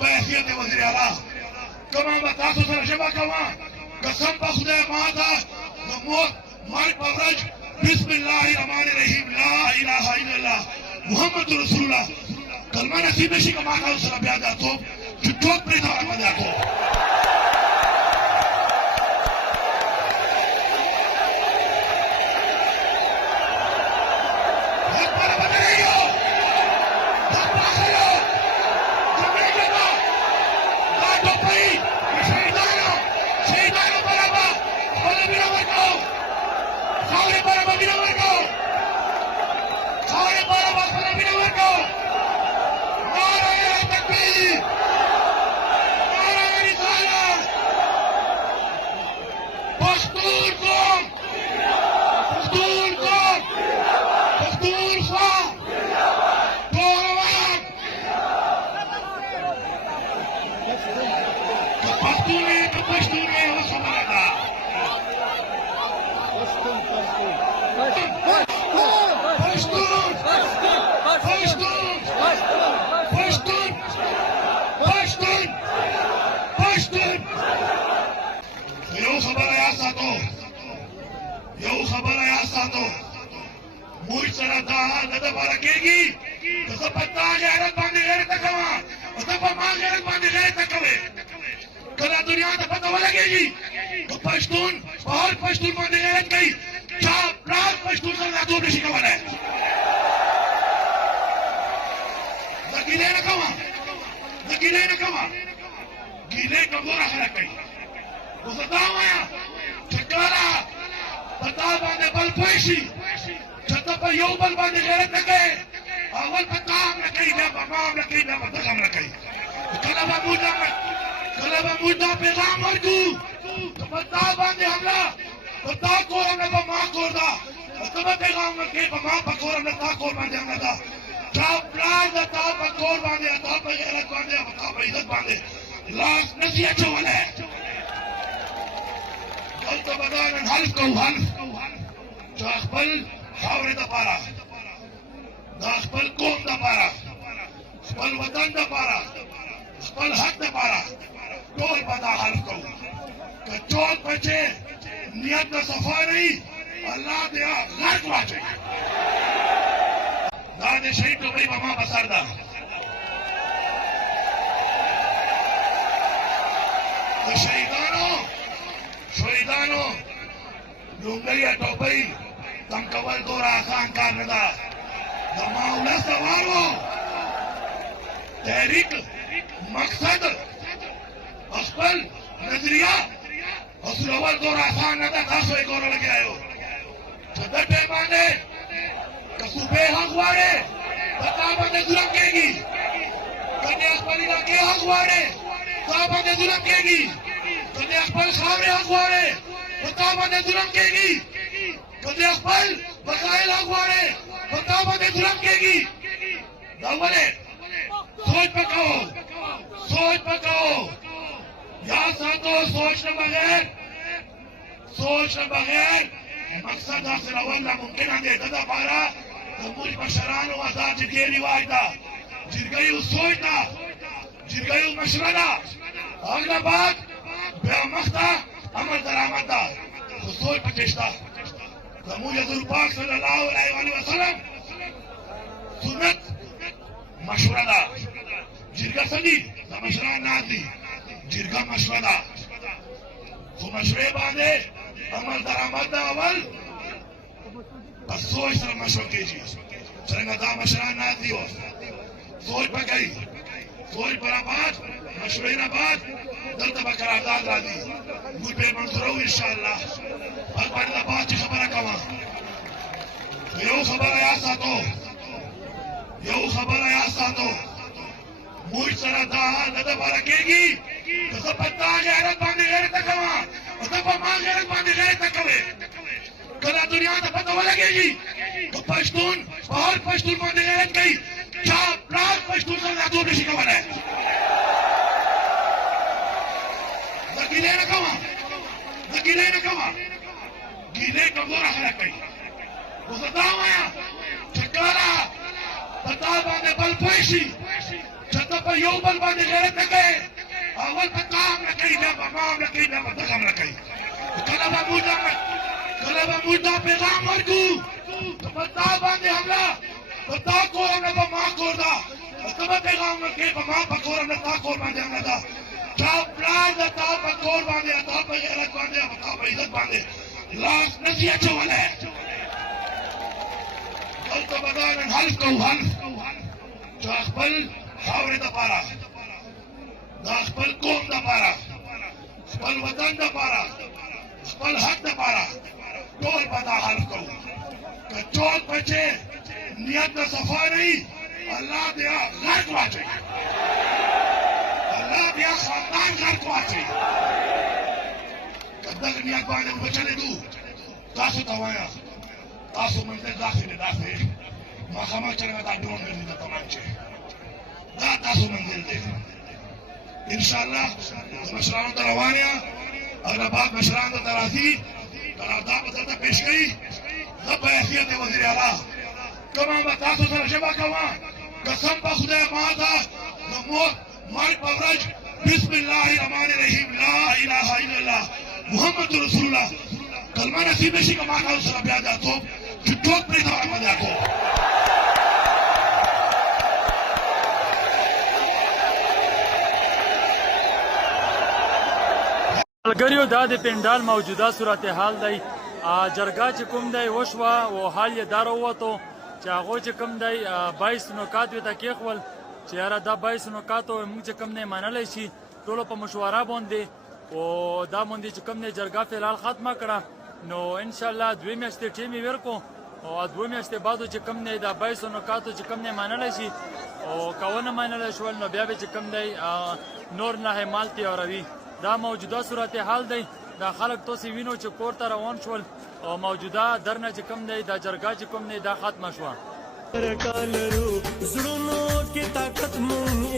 बहसियत वज़ीर आला कमा बतासो सर शबा कमा कसम पर खुदा माता नमो माल पवरज बिस्मिल्लाहिर्रहमानिर्रहीम ला इलाहा इल्लल्लाह मुहम्मदुर रसूलुल्लाह कलमा नसीब नशी कमा का उसरा ब्यादा तो जुटोक पे था मजा को कला दुनिया का पता लगेगी तो पश्तून और पश्तून को निगरानी गई क्या प्राग पश्तून से नातू ने शिकवाना है नकीले न कमा गीले कबूरा है कहीं वो सताव आया ठिकाना पता बांधे बल पैसी छत्ता पर यो बल बांधे गैरत न गए अव्वल पताम न कहीं ना बमाम न कहीं ना बदगम न कहीं कलबा मुद्दा पैगाम अर्जू तो बता बांधे हमला बता को हमने बमा कोरदा तब पैगाम के बमा पकोर हमने ता कोर बांधे हमला था क्या प्लान था पकोर बांधे था पे गैरत बांधे बता पे इज्जत बांधे लाश नसिया चोले कल तो बदान हल्फ को हल्फ जो अखबल खावरे दा पारा दाखबल कोम दा पारा अखबल वतन दा पारा अखबल हक दा पारा टोल बता हल्फ को टोल बचे नियत का सफा नहीं अल्लाह दिया गर्क वाचे दादे शहीद तो भाई बमा बसरदा तो शहीदानो लुंगरिया टोपई तम कवल दोरा आसान कार नदा दमाउला सवारो तहरीक मकसद अखबल नजरिया असलवल दौर आसान नदा खासो एक और लगे आयो छदर पैमाने कसूबे हकवाड़े बता बंदे जुलम केगी कन्या अखबली का के हकवाड़े बता बंदे जुलम केगी कन्या अखबल खावरे हकवाड़े बता बंदे जुलम केगी कन्या अखबल बसाइल हकवाड़े बता बंदे जुलम केगी दावले सोच पकाओ याद साथो सोच न बगैर मकसद हासिल अवल मुमकिन है दादा पारा तो मुझ बशरान व आजाद जिगे रिवाज दा जिरगई सोच दा जिरगई मशवरा अगला बात बेमख्ता अमल दरामद दा तो सोच पचेस्ता तो मुझे हजूर पाक सल्लल्लाहु अलैहि वसल्लम सुन्नत मशवरा दा जिरगा सदी मशवरा नाजी जिरगा मशवरा तो मशवरे बांधे अमल दरामद दा अवल बस सोच सर मशवर कीजिए सरंगा दा मशवरा नाजी हो सोच पर गई सोच पर आबाद मशवरे आबाद दर्द बकरारदाद राजी मुझ पे मंजूर हो इंशाअल्लाह और बाद बात की खबर कमा यो खबर आया सातो मुझ सरा दा नदा बरकेगी तो सब पता गैरत बांधे गैरत कमा और तब मां गैरत बांधे गैरत कवे कला दुनिया का पता लगेगी तो पश्तून और पश्तून बांधे गैरत गई क्या प्राग पश्तून से नातू ने शिकवाना है नकीले न कमा गीले कबूरा है कहीं वो सताव आया ठिकाना बता बांधे बल पैसी छत्ता په یو بل باندې غیرت نه کوي اول په کام نه کوي بیا په مام نه کوي بیا په دغم نه کوي کله به موږ دا پیغام ورکو په تا باندې حمله په تا کور نه په ما کور ده ته به پیغام ورکوې په ما په کور نه تا کور باندې حمله ده تا پلار د تا په کور باندې تا په غیرت باندې تا په عزت باندې لاس نشي اچولی دلته به دا نن حلف کوو حلف چې خپل خاورې دپاره د خپل قوم دپاره خپل وطن دپاره خپل حق دپاره ټول به دا حلف کوو که ټول بچې نیت د صفا نه وي الله بیا غرق واچوي الله بیا خاندان غرق واچوي که دغه نیت باندې وچلېدو تاسو ته وایم تاسو منځ داسې نه داسې مخامخ چرګه دا ډرون ګرځي د تمانچې دا تاسو منزل دی انشاءالله مشرانو ته روان یم او د بعد مشرانو ته راځي قرارداد به درته پیش کوي زه په حیثیت وزیر اعلی کومه به تاسو سره ژبه کوم قسم په خدای ما ته د مرګ په ورځ بسم الله الرحمن الرحیم لا اله الا الله محمد رسول الله کلمه نصیب شي که ما تاسو سره بیا دا توپ چې ټوک پرېږدم ما دا کوم ملګریو دا د پنډال موجوده صورتحال دی جرګه چې کوم دی وشوه او حال یې دا راووتو چې هغو چې کوم دی 22 نکات ورته کېښول چې یاره دا 22 نکاتو موږ چې کوم دی منلی شي ټولو په مشوره باندې او دا باندې چې کوم دی جرګه فلحال ختمه کړه نو انشاءالله 2 میاشتې ټیم یې ورکړو او 2 میاشتې بعدو چې کوم دی دا 22 نکاتو چې کوم دی منلی شي او که ونه منلی شول نو بیا به چې کوم دی نور نه مال تیاروي دا موجوده صورتحال دی دا خلک تاسې وینو چې کور ته روان شول او موجوده درنه چې کوم دی دا جرګه چې کوم دی دا ختمه شوه زړونو کې طاقت مونږ